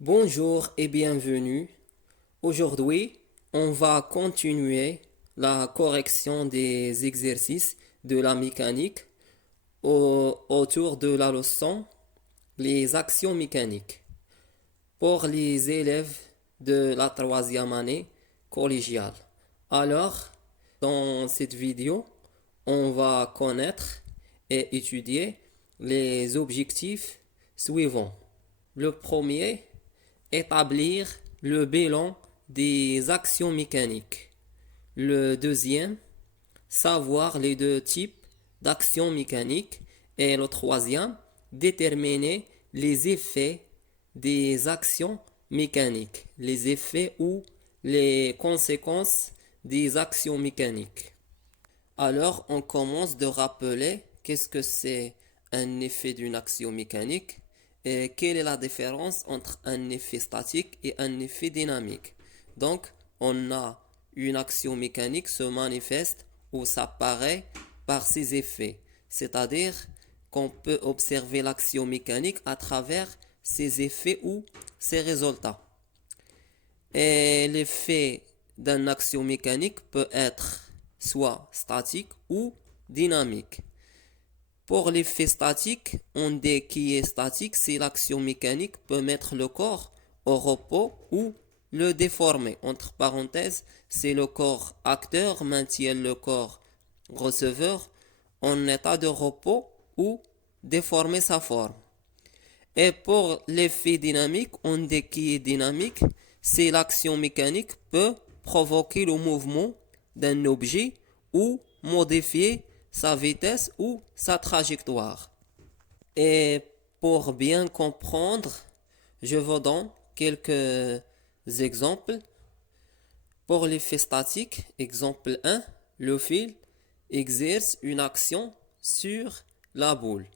Bonjour et bienvenue. Aujourd'hui, on va continuer la correction des exercices de la mécanique autour de la leçon les actions mécaniques pour les élèves de la troisième année collégiale. Alors, dans cette vidéo, on va connaître et étudier les objectifs suivants. Le premier, établir le bilan des actions mécaniques. Le deuxième, savoir les deux types d'actions mécaniques. Et le troisième, déterminer les effets des actions mécaniques, les effets ou les conséquences des actions mécaniques. Alors, on commence de rappeler qu'est-ce que c'est un effet d'une action mécanique et quelle est la différence entre un effet statique et un effet dynamique. Donc, on a une action mécanique se manifeste ou s'apparaît par ses effets, c'est-à-dire qu'on peut observer l'action mécanique à travers ses effets ou ses résultats. Et l'effet d'une action mécanique peut être soit statique ou dynamique. Pour l'effet statique, on dit qui est statique si l'action mécanique peut mettre le corps au repos ou le déformer. Entre parenthèses, c'est le corps acteur maintient le corps receveur en état de repos ou déformer sa forme. Et pour l'effet dynamique, on dit qui est dynamique si l'action mécanique peut provoquer le mouvement d'un objet ou modifier sa vitesse ou sa trajectoire. Et pour bien comprendre, je vous donne quelques exemples. Pour l'effet statique, exemple 1, le fil exerce une action sur la boule.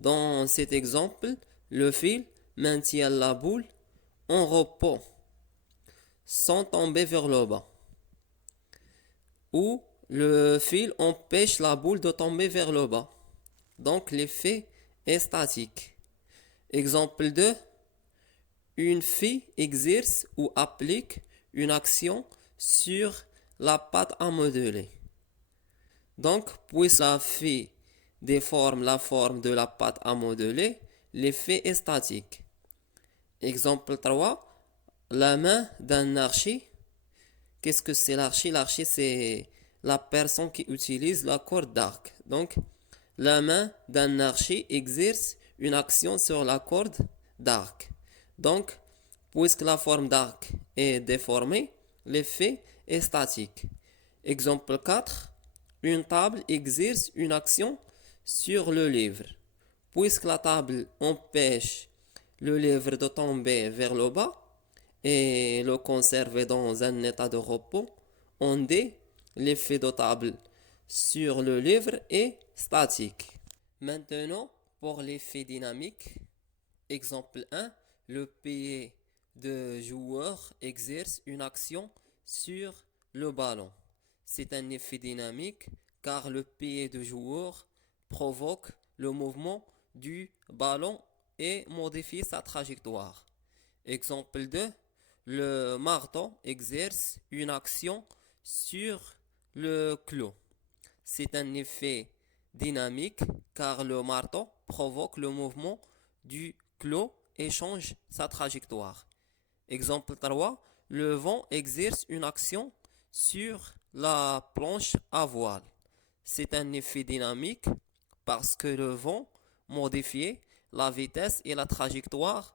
Dans cet exemple, le fil maintient la boule en repos sans tomber vers le bas. Ou le fil empêche la boule de tomber vers le bas. Donc l'effet est statique. Exemple 2, une fille exerce ou applique une action sur la pâte à modeler. Donc, puisque la fille déforme la forme de la pâte à modeler, l'effet est statique. Exemple 3, la main d'un archer. Qu'est-ce que c'est l'archer? L'archer, c'est la personne qui utilise la corde d'arc. Donc, la main d'un archer exerce une action sur la corde d'arc. Donc, puisque la forme d'arc est déformée, l'effet est statique. Exemple 4, une table exerce une action sur le livre. Puisque la table empêche le livre de tomber vers le bas et le conserver dans un état de repos, on dit l'effet de table sur le livre est statique. Maintenant, pour l'effet dynamique, exemple 1, le pied de joueur exerce une action sur le ballon. C'est un effet dynamique car le pied de joueur provoque le mouvement du ballon et modifie sa trajectoire. Exemple 2, le marteau exerce une action sur le clou. C'est un effet dynamique car le marteau provoque le mouvement du clou et change sa trajectoire. Exemple 3, le vent exerce une action sur la planche à voile. C'est un effet dynamique parce que le vent modifie la vitesse et la trajectoire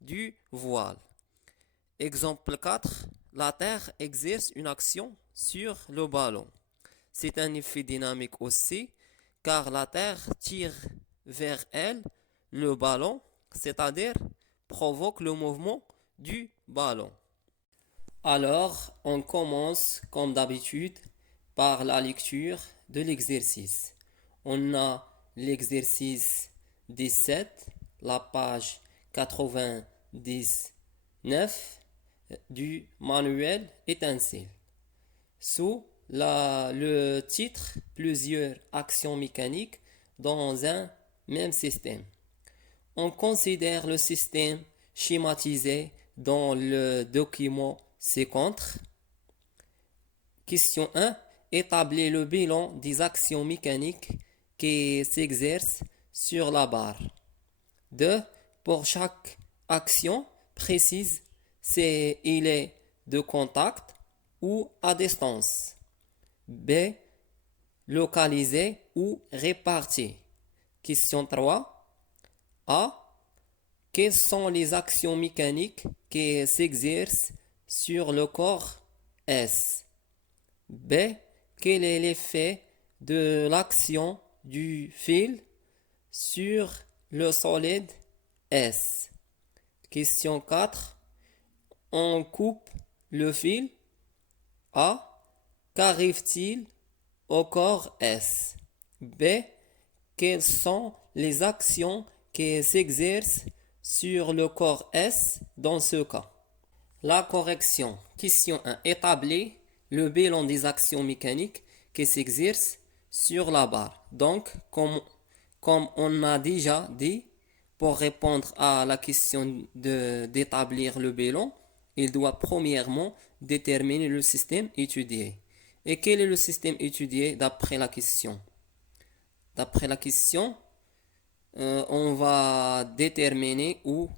du voile. Exemple 4, la Terre exerce une action sur le ballon. C'est un effet dynamique aussi car la Terre tire vers elle le ballon, c'est-à-dire provoque le mouvement du ballon. Alors, on commence comme d'habitude par la lecture de l'exercice. On a l'exercice 17, la page 99 du manuel étincelle. Sous le titre plusieurs actions mécaniques dans un même système. On considère le système schématisées dans le document ci-contre. Question 1. Établir le bilan des actions mécaniques qui s'exercent sur la barre. 2. Pour chaque action précise, il est de contact ou à distance. B. Localisé ou réparti. Question 3. A. Quelles sont les actions mécaniques qui s'exercent sur le corps S? B. Quel est l'effet de l'action du fil sur le solide S? Question 4. On coupe le fil. A. Qu'arrive-t-il au corps S? B. Quelles sont les actions qui s'exercent sur le corps S dans ce cas? La correction. Question 1. Établir le bilan des actions mécaniques qui s'exercent sur la barre. Donc, comme on a déjà dit, pour répondre à la question d'établir le bilan, il doit premièrement déterminer le système étudié. Et quel est le système étudié d'après la question? D'après la question, on va déterminer ou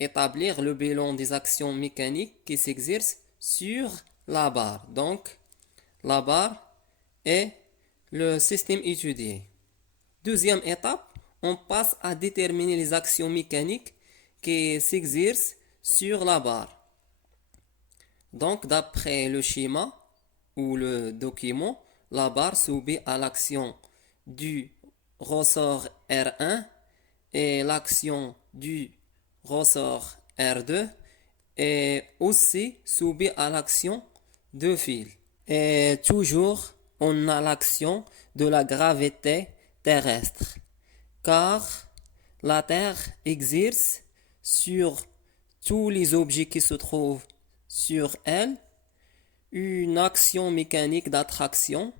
établir le bilan des actions mécaniques qui s'exercent sur la barre. Donc, la barre est le système étudié. Deuxième étape, on passe à déterminer les actions mécaniques qui s'exercent sur la barre. Donc, d'après le schéma ou le document, la barre subit à l'action du ressort R1 et l'action du ressort R2 et aussi subit à l'action de fil. Et toujours, on a l'action de la gravité terrestre, car la Terre exerce sur tous les objets qui se trouvent sur elle une action mécanique d'attraction,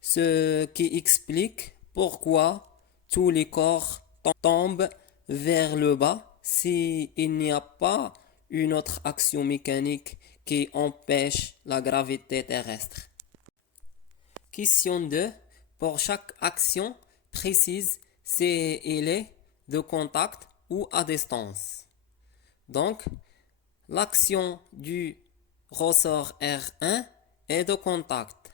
ce qui explique pourquoi tous les corps tombent vers le bas s'il n'y a pas une autre action mécanique qui empêche la gravité terrestre. Question 2. Pour chaque action précise, il est de contact ou à distance. Donc, l'action du ressort R1 est de contact.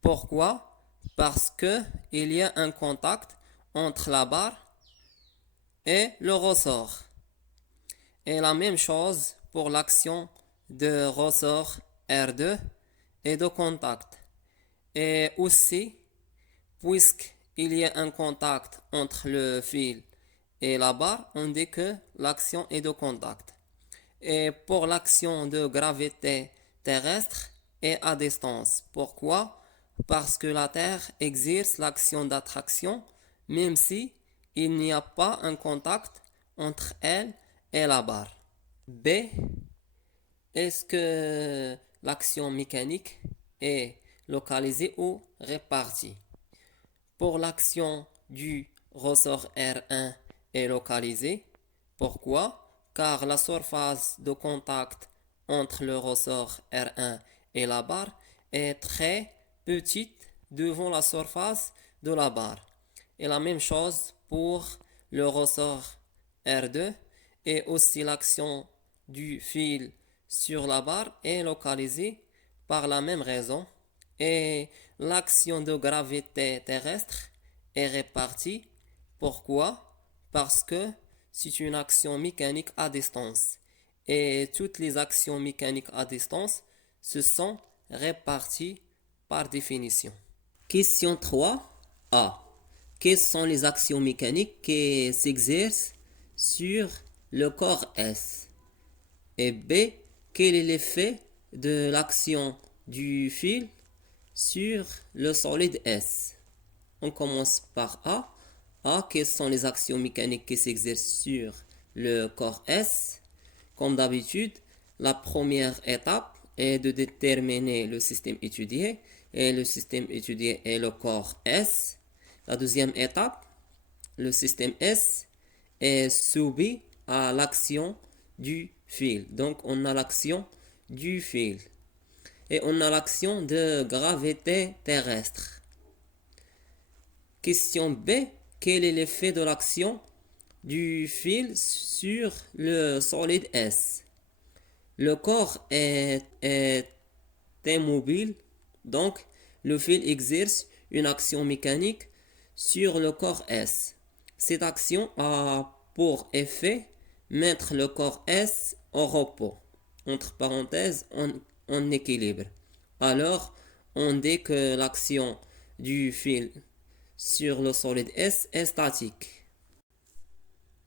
Pourquoi? Parce qu'il y a un contact entre la barre et le ressort. Et la même chose pour l'action de ressort R2 et de contact. Et aussi, puisqu'il y a un contact entre le fil et la barre, on dit que l'action est de contact. Et pour l'action de gravité terrestre est à distance. Pourquoi? Parce que la Terre exerce l'action d'attraction même si il n'y a pas un contact entre elle et la barre. B. Est-ce que l'action mécanique est localisée ou répartie? Pour l'action du ressort R1 est localisée. Pourquoi? Car la surface de contact entre le ressort R1 et la barre est très petite devant la surface de la barre. Et la même chose pour le ressort R2 et aussi l'action du fil sur la barre est localisée par la même raison et l'action de gravité terrestre est répartie. Pourquoi? Parce que c'est une action mécanique à distance et toutes les actions mécaniques à distance se sont réparties par définition. Question 3. A. Quelles sont les actions mécaniques qui s'exercent sur le corps S? Et B. Quel est l'effet de l'action du fil sur le solide S? On commence par A. A. Quelles sont les actions mécaniques qui s'exercent sur le corps S? Comme d'habitude, la première étape est de déterminer le système étudié et le système étudié est le corps S. La deuxième étape, le système S est subi à l'action du fil. Donc, on a l'action du fil. Et on a l'action de gravité terrestre. Question B. Quel est l'effet de l'action du fil sur le solide S? Le corps est immobile, donc le fil exerce une action mécanique sur le corps S. Cette action a pour effet mettre le corps S au repos, entre parenthèses, en équilibre. Alors, on dit que l'action du fil sur le solide S est statique.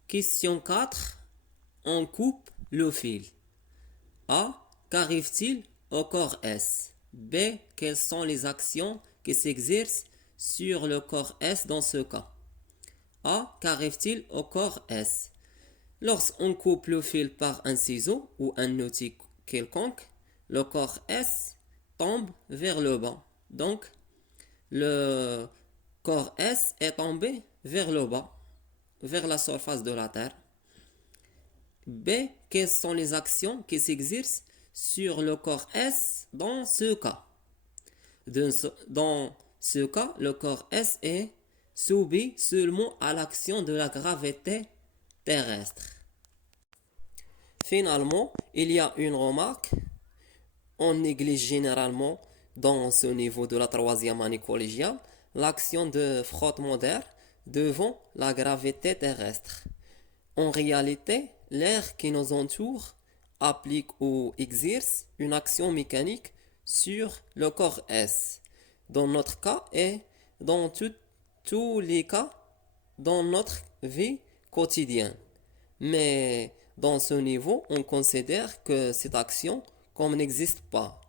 Question 4. On coupe le fil. A. Qu'arrive-t-il au corps S? B. Quelles sont les actions qui s'exercent sur le corps S dans ce cas? A. Qu'arrive-t-il au corps S? Lorsqu'on coupe le fil par un ciseau ou un outil quelconque, le corps S tombe vers le bas. Donc, le corps S est tombé vers le bas, vers la surface de la Terre. B. Quelles sont les actions qui s'exercent sur le corps S dans ce cas? Dans ce cas, le corps S est soumis seulement à l'action de la gravité terrestre. Finalement, il y a une remarque. On néglige généralement dans ce niveau de la troisième année collégiale l'action de frottement d'air devant la gravité terrestre. En réalité, l'air qui nous entoure applique ou exerce une action mécanique sur le corps S. Dans notre cas et dans tous les cas dans notre vie quotidienne. Mais dans ce niveau, on considère que cette action comme n'existe pas.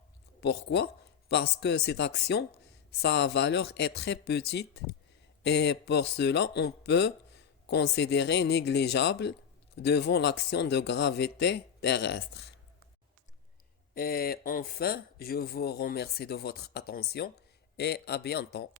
Pourquoi? Parce que cette action, sa valeur est très petite et pour cela, on peut considérer négligeable devant l'action de gravité terrestre. Et enfin, je vous remercie de votre attention et à bientôt.